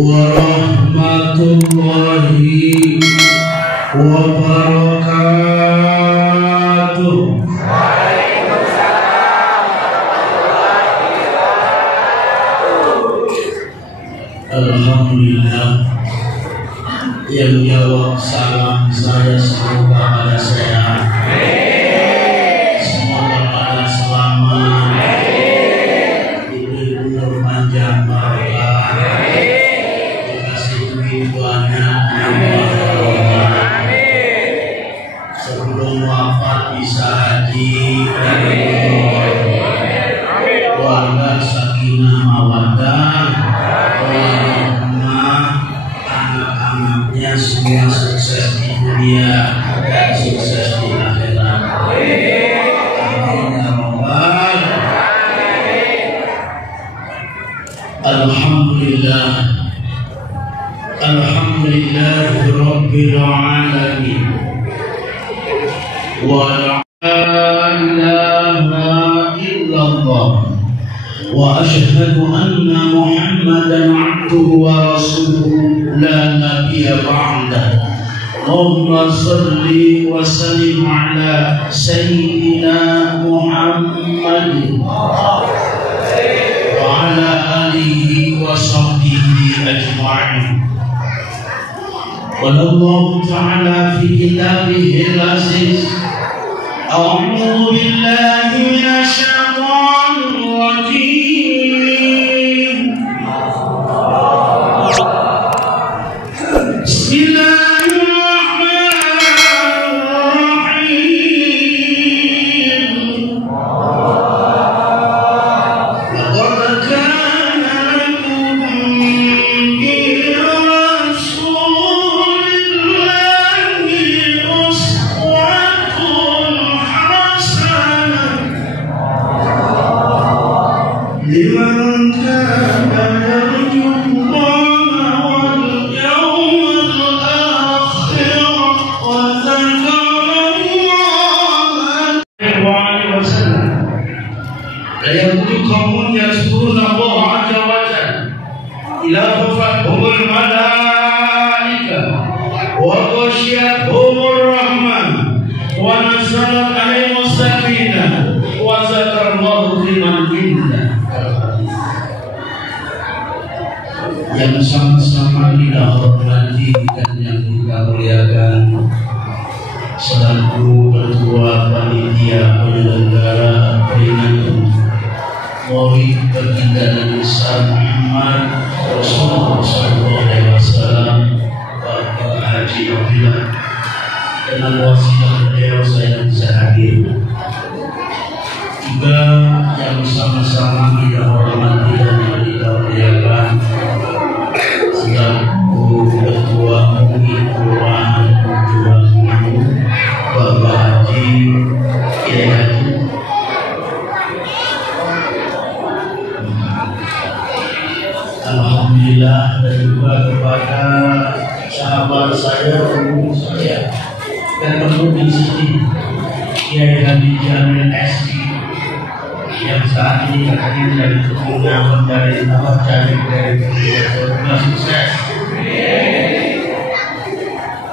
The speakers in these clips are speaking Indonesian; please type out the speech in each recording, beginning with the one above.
warahmatullahi wabarakatuh. Alhamdulillah, yang jawab salam saya semoga pada sehat, semoga pada selamat, diberi umur panjang barokah, dikasih duit banyak, sebelum wafat bisa haji, keluarga sakinah mawaddah, anak-anaknya semua sukses di dunia dan sukses di akhirat. Amin ya rabbal. Alhamdulillah, alhamdulillahi rabbil alamin, wa la ilaha illallah, wa ashhadu anna Muhammadan abduhu wa rasuluhu la nabiyya ba'dah. Allahumma salli wa sallim ala sayyidina Muhammadin wa ala alihi wa sahbihi ajma'in. Qala Allah ta'ala fi kitabihil aziz, a'udzu billahi minasy syaithanir rajim. Yang sama-sama kita hormati dan yang kita muliakan selaku ketua panitia penyelenggara peringatan Maulid Baginda Nabi Muhammad Rasulullah SAW, Bapak Haji Abdillah, dengan wasilah beliau saya bisa hadir. Juga yang sama-sama kita hormati dan yang kita muliakan selaku ketua MUI Kelurahan Bapak Haji Kiai Haji alhamdulillah, dan juga kepada sahabat saya, guru saya dan guru di sini Kiai Haji Jamil SD yang saat ini hadir dari kemudian dari tahap Jamil dari semoga sukses.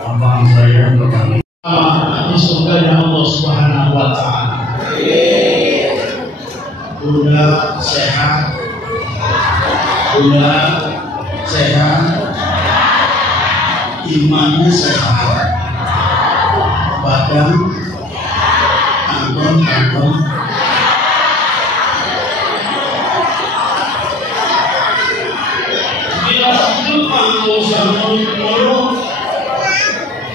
Abang saya berkali di surga Allah Subhanahu wa Ta'ala. Bunda sehat, imannya sehat, badan anggun. Bila hidup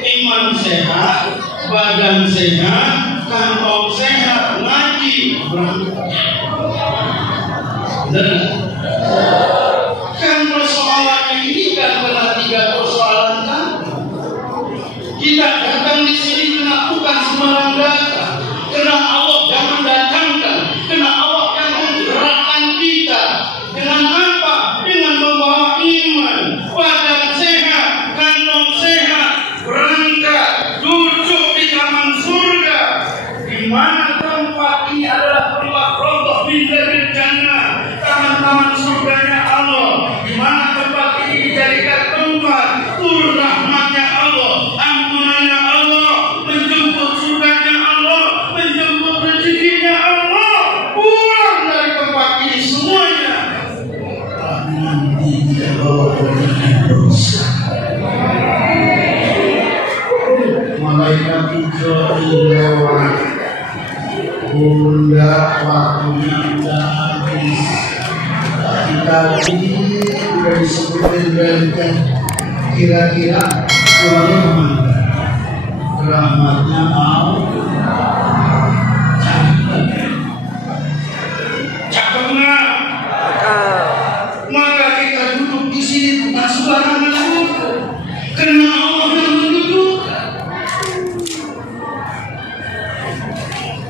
iman sehat, badan sehat, kantong sehat, ngaji benar. Kan persoalannya ini kan kena 3 persoalan kan. Kita datang di sini kena bukan sembarang datang, kena Allah yang mendatangkan, kena Allah yang menggerakkan kita. Dengan apa? Dengan membawa iman, badan sehat, kantong sehat, berangkat, duduk di taman surga, di mana tempat ini adalah rumah rodoh bidadari jannah, taman-taman Bunda, waktunya sudah habis. Tadi sudah disebutkan kira-kira pulangnya kemana? Rahmatnya Allah. Cakep nggak? Maka kita duduk di sini bukan sembarangan duduk, karena Allah yang mendudukkan.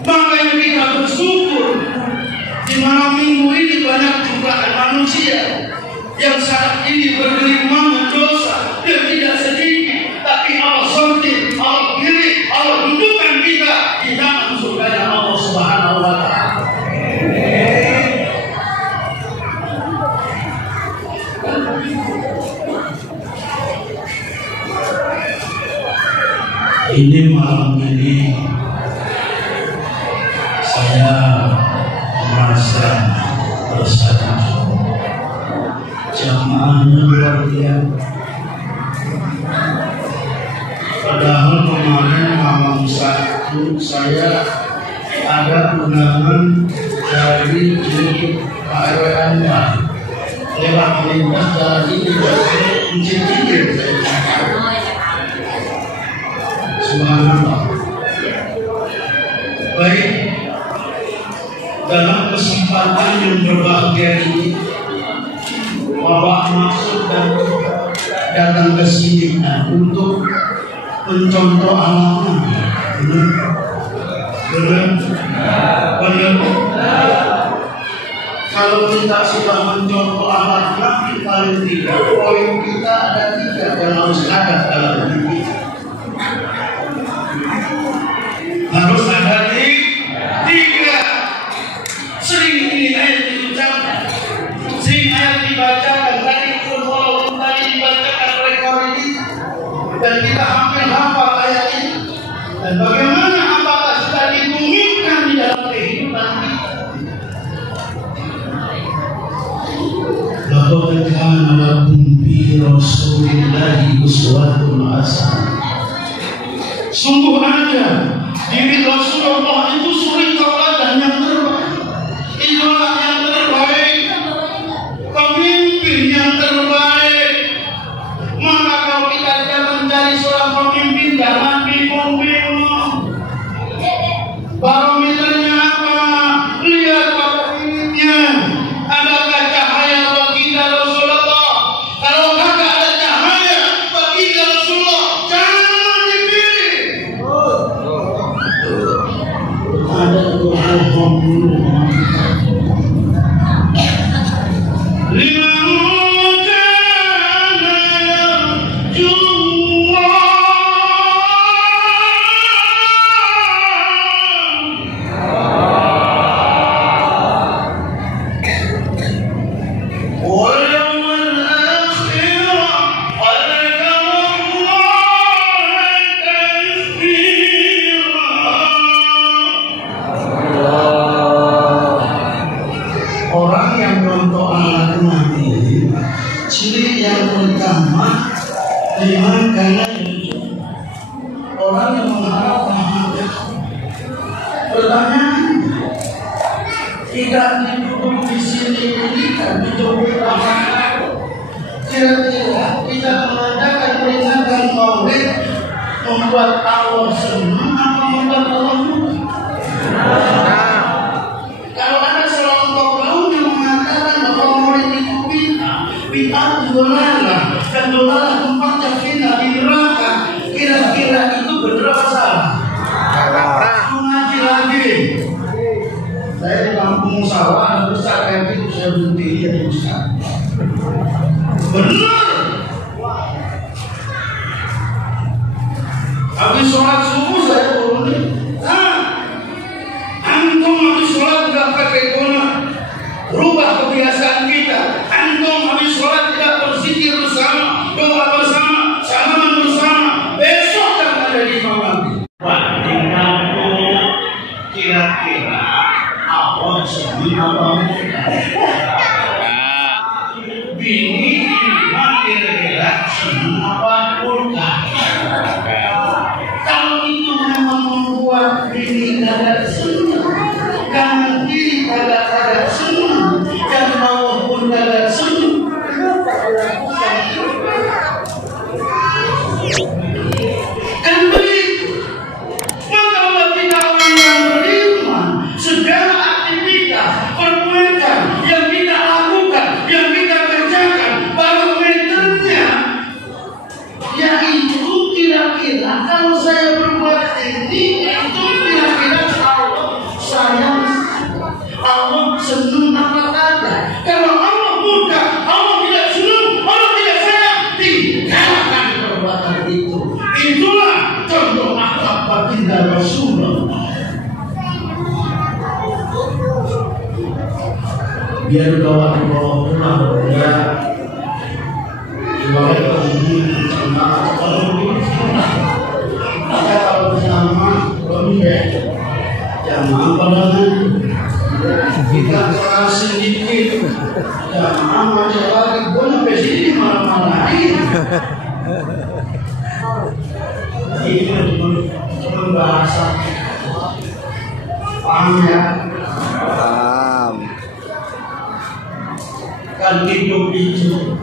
Makanya kita bersyukur di malam minggu ini banyak jumlah manusia yang saat ini bergelimang dosa dan tidak sedikit, tapi Allah sortir, Allah pilih, Allah dudukkan kita di tangan surganya Allah Subhanahu wa Ta'ala. Ini malam ini saya merasa bersalah. Jamaahnya luar biasa. Padahal kemarin malam Sabtu saya ada undangan dari Pak RW Anwar lewat lintas dari Cincin Subhanallah. Baik, dalam kesempatan yang berbahagia ini, Bapak maksud dan datang ke sini untuk mencontoh amanah. Benar? Kalau kita sudah mencontoh amanah, paling tidak poin kita ada 3 yang harus ada dalam hidup kita. Harus ada 3. Sering ini ayat diucapkan, sering ayat dibacakan. Tadi pun walaupun tadi dibacakan rekor ini dan kita hampir hafal ayat ini. Dan bagaimana apakah sudah dimungkinkan di dalam kehidupan kita? Laqad kana lakum fi Rasulillahi uswatun hasanah. Sungguh aja diri Rasulullah itu suri tauladan yang terbaik, idola yang terbaik, pemimpin yang terbaik. Maka kalau kita mencari seorang pemimpin, jangan bingung-bingung. Barometernya apa? Lihat barometernya. Adakah cahaya baginda Rasulullah? Kalau kagak ada cahaya baginda Rasulullah, jangan dipilih. Ada doa alhamdulillah. Orang yang mengharap rahmat, pertanyaan tidak duduk di sini ini kan duduk rahmat. Kira-kira kita mengadakan peringatan Maulid membuat Allah senang atau membuat Allah murka? Kalau ada sekelompok kaum yang mengatakan bahwa Maulid itu bid'ah dolalah dan dolalah tempatnya final di neraka, kira-kira itu benar apa salah? Mengaji lagi. Saya di kampung sawah ada besar kayak gitu, saya berhenti di besar. Benar. Habis sholat subuh saya turun. Antum habis sholat tidak pakai guna. Rubah kebiasaan kita. Antum habis sholat tidak berzikir bersama, doa bersama, salaman bersama. Besok akan ada di malam. Wah, di kampung kira-kira apa sih apa? Bini kira-kira apa murka? Kalau itu memang membuat bini tidak senang, kan Allah senang apa kata? Kalau Allah murka, Allah tidak senang, Allah tidak sayang, tinggalkan perbuatan itu. Itulah contoh akhlak baginda Rasulullah. Biar bawa pulang ya. Ibarat begini, kalau sama jamaah balangan kita kelas sedikit, jamaah masyarakat gue sampai sini malah-malahin. Ini cuma bahasa, paham ya? Paham. Kan hidup itu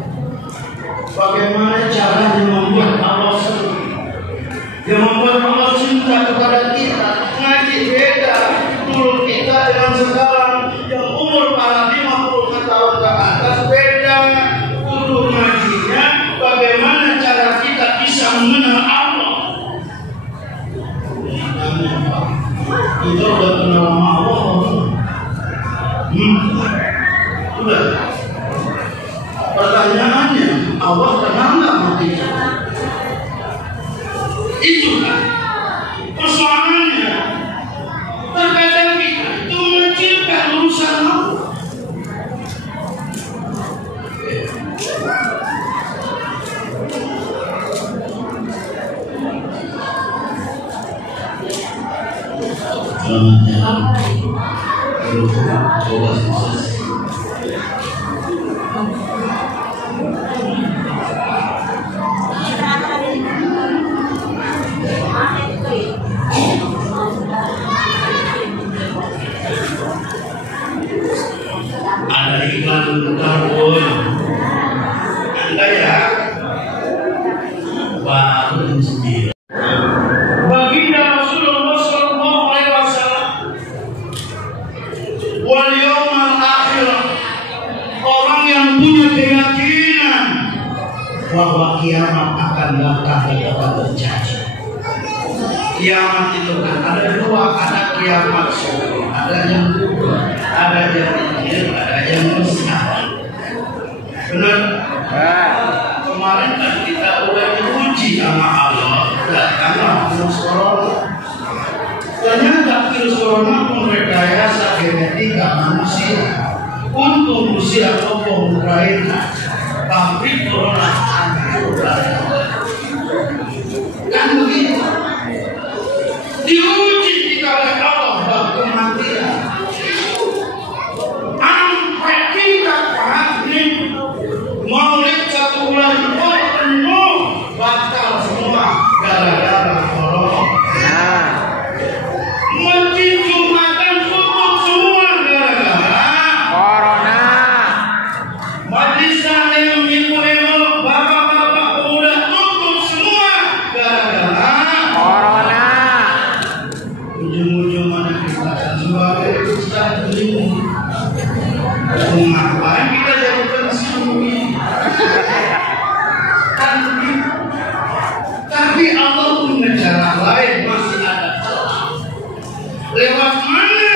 bagaimana caranya membuat Allah senang, yang membuat Allah cinta kepada kita. Ngaji beda mulut kita dengan sekarang yang umur para 50 tahun ke atas beda. Kudu ngajinya bagaimana cara kita bisa mengenal Allah. Kita udah kenal sama Allah. Udah. Pertanyaannya, Allah kenal nggak sama kita? Itu kan persoalannya. Terkadang kita itu mengecilkan urusan Allah. Ada iklan untuk karbon, Anda ya baru sendiri. Baginda Rasulullah Sallallahu Alaihi Wasallam, wal yaumil akhir, orang yang punya keyakinan bahwa kiamat akan datang dan akan terjadi. Kiamat itu kan ada dua, ada kiamat sore, ada yang kubur, ada yang kecil, ada yang besar. Benar? Kemarin kan kita udah diuji sama Allah, datanglah virus corona. Ternyata virus corona merekayasa genetika manusia untuk Rusia maupun Ukraina, tapi corona hancur. Kan begitu? Diuji kita oleh Allah bahwa kematian sampai kita pahami maulid 1 bulan penuh batal semua gara-gara corona. Masjid Jumatan tutup semua gara-gara corona. Majlis taklim ibu-ibu, bapak-bapak pemuda tutup semua gara-gara corona. Ujung-ujung mana kita sebagai ustaz ini ngapain kita jadi pensiun? Tapi Allah punya cara lain, masih ada celah. Lewat mana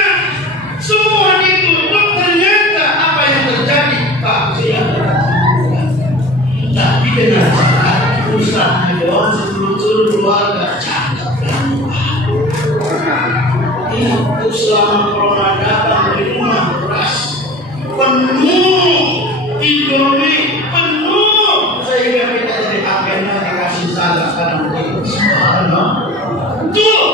semua ditutup, ternyata apa yang terjadi takdir. Tapi dengan cara ustaznya doang seluruh keluarga cakap dan itu selama corona datang di rumah beras penuh, Indomie penuh, sehingga kita jadi akhirnya dikasih salah kadang begitu. Tuh,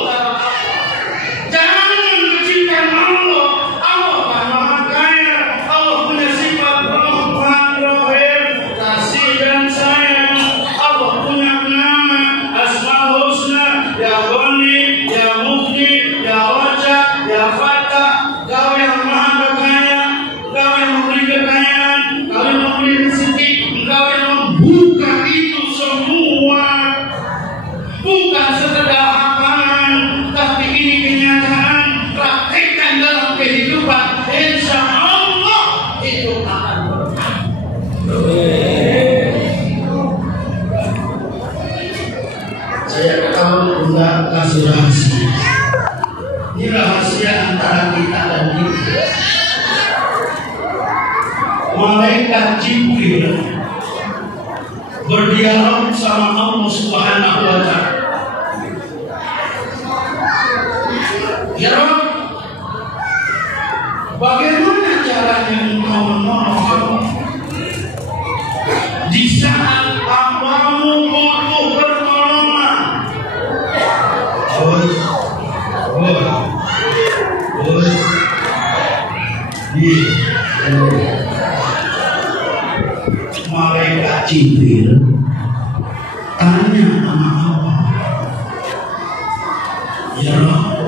jangan kecilkan Allah. Allah maha kaya, Allah punya sifat Rahim, kasih dan sayang. Allah punya nama Asmaul Husna, ya Ghani, ya Mughni, ya Raja, ya Fatah. Kau yang maha kaya, Kau yang memberi kekayaan, Kau yang memberi rezeki, Kau yang membuka itu semua. Bukan sekedar hafalan, tapi ini kenyataan. Praktekkan dalam kehidupan, insya Allah itu akan berkah. Saya tahu enggak kasih rahasia. Ini rahasia antara kita dan kita. malaikat Jibril berdialog sama Allah Subhanahu wa Ta'ala. Ya Rabb, bagaimana caranya engkau menolong hamba di saat hambamu butuh pertolongan? Malaikat Jibril tanya sama Allah, ya Rabb,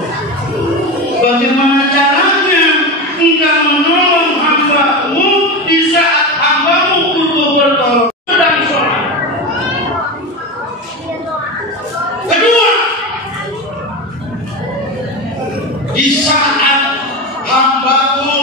bagaimana caranya engkau menolong hambamu di saat hambamu butuh pertolongan sedang sholat? Kedua, di saat hambamu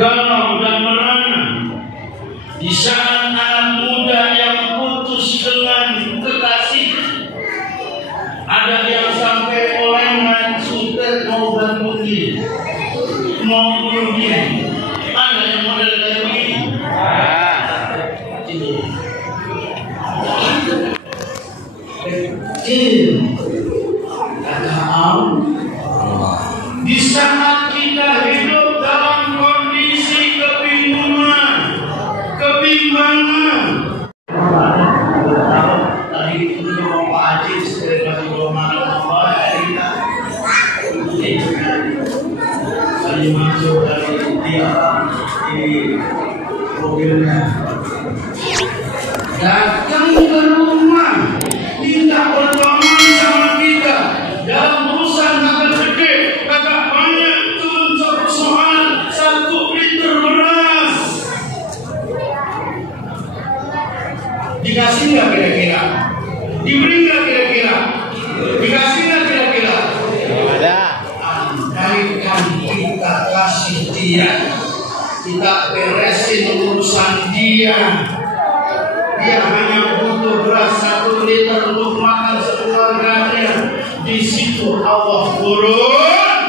galau dan merana di saat anak muda yang putus dengan kekasih, ada yang sampai olengan sutet mau bantu diri, mau bunuh diri, ada yang model kayak begini. Kecil kata Allah, di saat kita hidup dalam kondisi kebimbangan. Tadi itu Pak Haji sering kasih dorongan apa kita tadi masuk dari dia di mobilnya, datang ke rumah minta pertolongan sama kita dalam urusan agak gede, agak banyak, turun satu soal 1 liter beras. Dikasih nggak kira-kira? Diberi nggak kira-kira? Dikasih nggak kira-kira? Ada. Andaikan kita kasih dia, kita beresin urusan dia, dia hanya butuh beras 1 liter untuk makan sekeluarganya. Di situ Allah turun,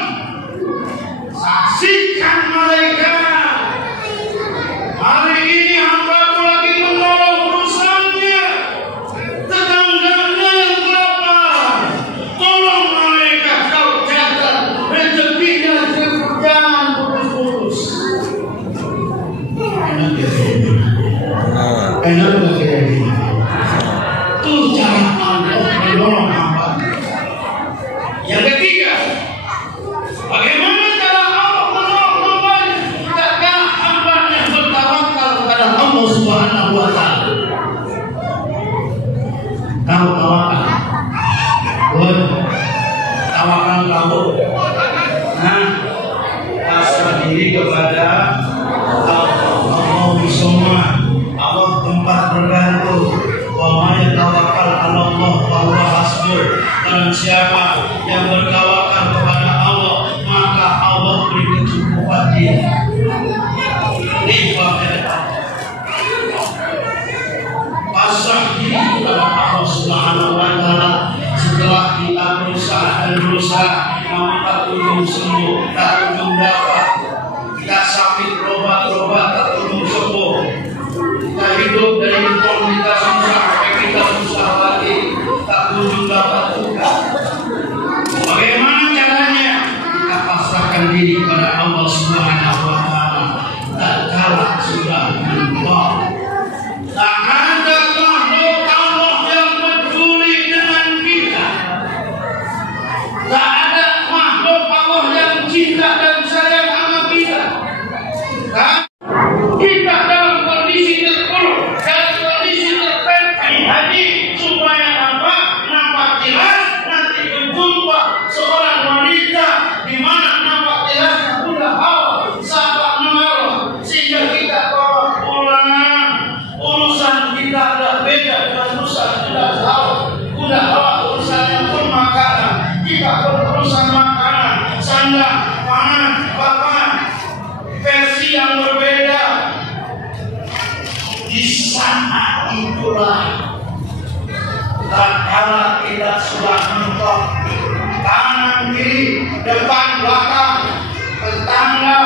saksikan mereka. Hari ini hambaku lagi menolong urusannya, tetangganya yang kelaparan. Tolong mereka, kau catat rezekinya, jangan putus-putus. Enak gak kayak gini? Itu cara Allah menolong hamba. Yang ketiga, bagaimana cara Allah menolong hambanya? Ketika hambanya bertawakal kepada Allah Subhanahu wa Ta'ala. Tahu tawakal? Tawakal kamu. Nah, pasrah diri kepada Allah Bismillah. Allah tempat bergantung. Wa may tawakkal 'ala Allah fa huwa hasbuh. Dan siapa yang bertawakal kepada Allah, maka Allah berikan berusaha namun tak kunjung sembuh, tak kunjung dapat. Kita sakit berobat-obat tak kunjung sembuh. Kita hidup dari impor kita susah, kita susah lagi, tak kunjung dapat juga. Bagaimana caranya? Kita pasrahkan diri kepada Allah Subhanahu wa Ta'ala. Tak kalah sudah mentok. Tak ada makhluk Allah yang peduli dengan kita. Tak ada makhluk Allah yang cinta dan sayang sama kita. Kita dalam kondisi terpuruk dan kondisi terpepet haji supaya apa? Nampak jelas nanti berjumpa seorang wanita di mana nampak jelasnya sudah hawa sahabat mengaruh sehingga kita bawa pulang. Urusan kita sudah beda dengan urusan sudah hawa urusannya pun makanan. Kita pun urusan makanan, sandang, pangan, papan, versi yang berbeda. Di saat itulah tak kala kita sudah mentok kanan kiri depan belakang tetangga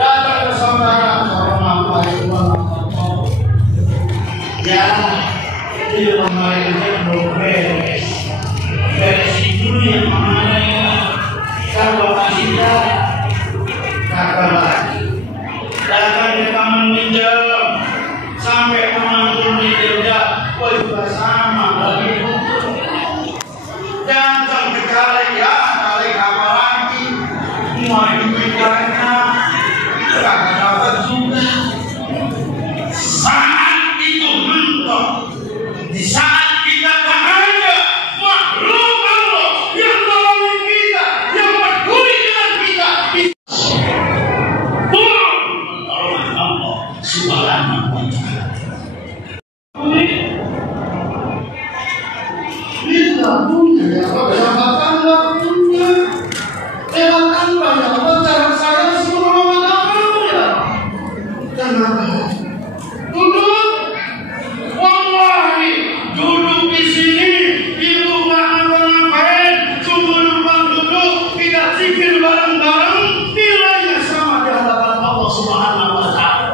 datang ke saudara ya itu yang mereka belum beres di dunia mana ya kalau kita kakak lagi datang ke taman minjam sampai menanggung di denda, kau juga sama lagi. Datang ke kali apa lagi? Mau diberikannya, tak dapat juga. Saat itu mentok, di saat kita tak ada makhluk Allah yang menolong kita, yang peduli dengan kita. Pertolongan Allah Subhanahu wa Ta'ala. Kita punya ya, jabatan nggak punya, lewatkan banyak cara saya semua punya. Kenapa? Duduk, wallahi duduk di sini, ibu nggak ngapa-ngapain, cuma numpang duduk, tidak zikir bareng-bareng, nilainya sama di hadapan Allah Subhanahu wa Ta'ala.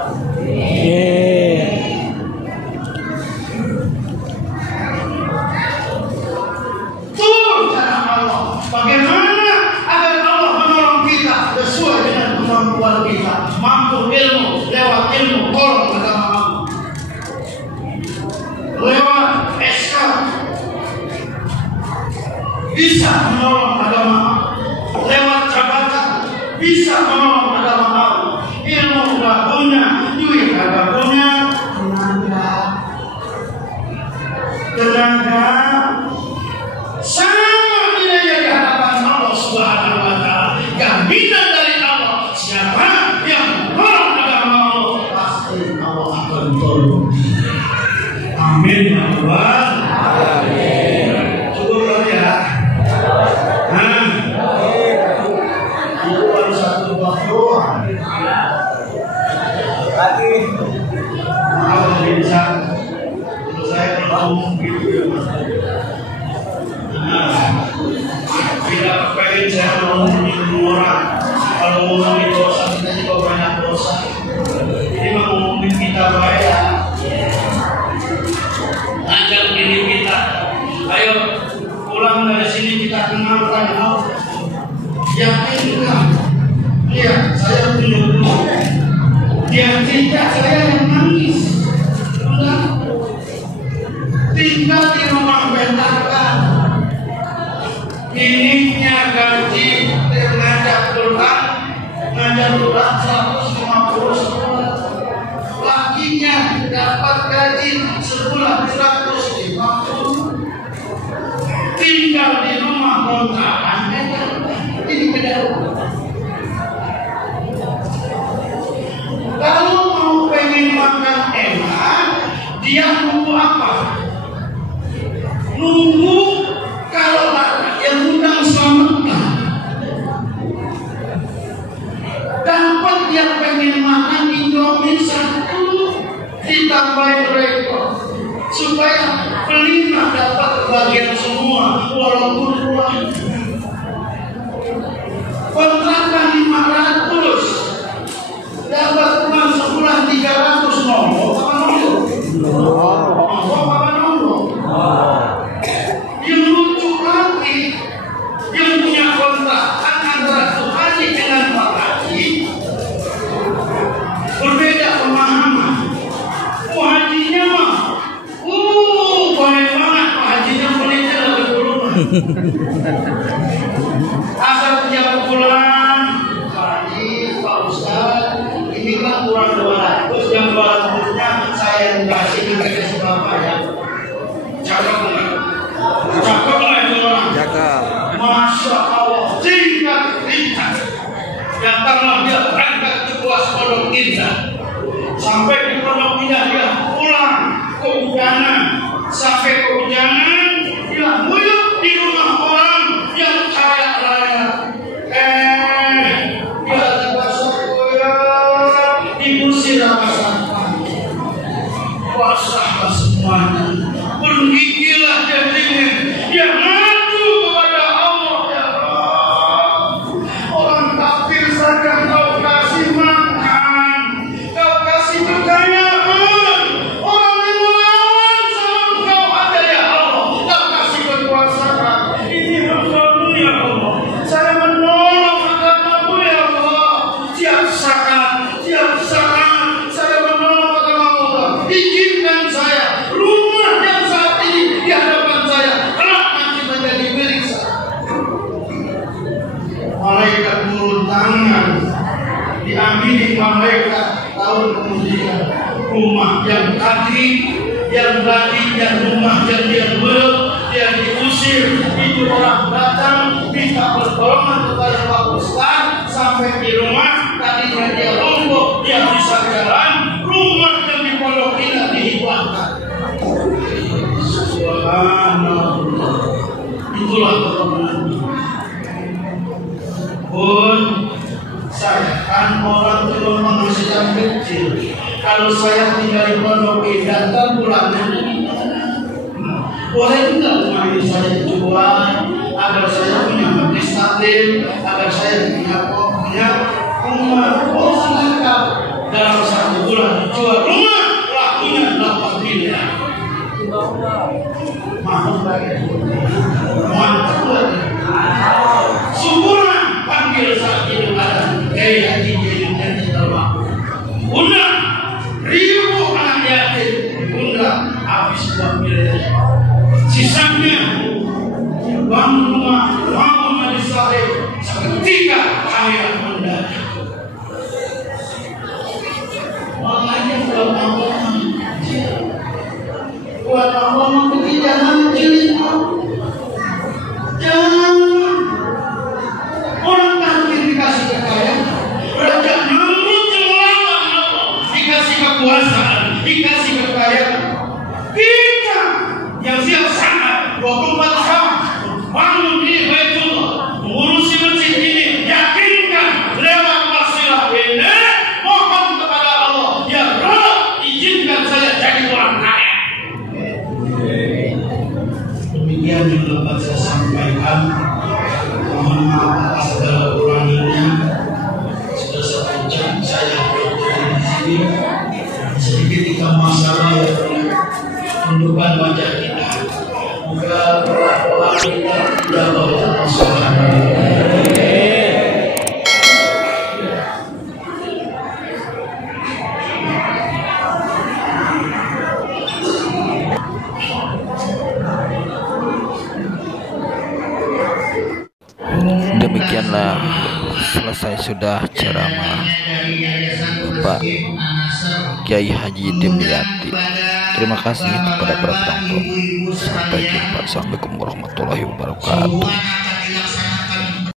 Bagaimana agar Allah menolong kita sesuai dengan kemampuan kita, mampu ilmu, lewat ilmu, tolong agama Allah. Lewat SK bisa menolong agama Allah. Lewat jabatan bisa menolong agama Allah. Ilmu nggak punya, duit nggak punya, tenaga sama nilainya di hadapan Allah Subhanahu wa Ta'ala. Jaminan dari Allah, siapa yang menolong agama Allah pasti Allah akan tolong. Amin ya Allah. Amin. Cukup ya. Itu baru satu bab doang. Lagi. Kalau bisa, kalau saya ngomong gitu ya Mas. Tidak pengen saya ngomongin orang. Kalau ngomongin dosa kita juga banyak dosa. Ini ngomongin kita baik. Ajak diri kita. Ayo pulang dari sini kita kenalkan Allah. Yakin enggak? Iya, saya tunjuk dulu. Dia tidak, saya yang nangis. Enggak. Tinggal di rumah bentakan. Ininya gaji ngajar Quran 150 sebulan. Lakinya dapat gaji sebulan 150. Tinggal di rumah kontrakan. Ini beda. Kalau mau pengen makan enak, dia nunggu apa? Nunggu kalau yang undang selamatkan. Dapat yang pengen makan Indomie 1 ditambahin rekor supaya pelima dapat bagian semua walaupun kurang. Asal tiap bulan, Pak Ustaz, ini kan kurang 200, yang 200-nya saya kasih ke Bapak ya. Cakep nggak? Cakep nggak itu orang? Cakep. Masya Allah, tingkat tingkat. Datanglah dia berangkat ke kelas Pondok Indah. Sampai di Pondok Indah dia pulang ke hujanan. Sampai ke hujanan dia nguyup di rumah orang yang kaya raya. Dia terpaksa diusir sama satpam. Basahlah semuanya. Bergigilah jadinya. Dia maju kepada Allah ya Allah. Orang kafir saja kau kasih makan, kau kasih kekayaan. Orang yang melawan sama kau ada ya Allah, kau kasih kekuasaan. Ini berdoa ya Allah. Saya menolong agamamu ya Allah. Tiap saat saya menolong agamamu. Izinkan saya rumah yang saat ini di hadapan saya kelak nanti menjadi milik saya. Malaikat turun tangan, diambil malaikat tahun kemudian. Rumah yang tadi, yang rumah yang dia belum, dia diusir. Itu orang datang minta pertolongan kepada Pak Ustaz. Sampai di rumah, tadinya dia lumpuh, dia bisa jalan. Rumah yang di Pondok Indah dihibahkan. Subhanallah. Itulah pertolongan. Pun saya kan orang tua masih kecil. Kalau saya tinggal di Pondok Indah kan bulannya boleh tidak rumah ini saya jual agar saya punya majlis taklim, agar saya punya rumah. Oh silakan dalam 1 bulan jual rumah lakunya 8 miliar. Mahal lagi. Mantap. Syukuran panggil saat itu ada Kiai Haji Jainuddin Sitorus. Bunda, ribu anak yatim. Bunda habis 2 miliar. Sisanya bangun rumah, bangun majlis taklim, seketika kaya mendadak. Makanya buat Allah itu jangan cerita. Jangan orang kafir dikasih kekayaan, Raja Namrud yang melawan Allah dikasih kekuasaan, dikasih kekayaan. Kita yang siap sangat 24 jam bangun di Baitullah, mengurusi masjid ini, yakinkan lewat wasilah ini, mohon kepada Allah, ya Rabb, izinkan saya jadi orang kaya. Demikian yang dapat saya sampaikan. Mohon maaf atas segala kurangnya. Sudah 1 jam saya berada di sini. Sedikit kita masalah yang menundukkan wajah kita. Moga doa kita tidak bermasalah. Demikianlah selesai sudah ceramah Bapak Kiai Haji Dimyati. Terima kasih kepada para penonton. Sampai jumpa. Assalamualaikum warahmatullahi wabarakatuh.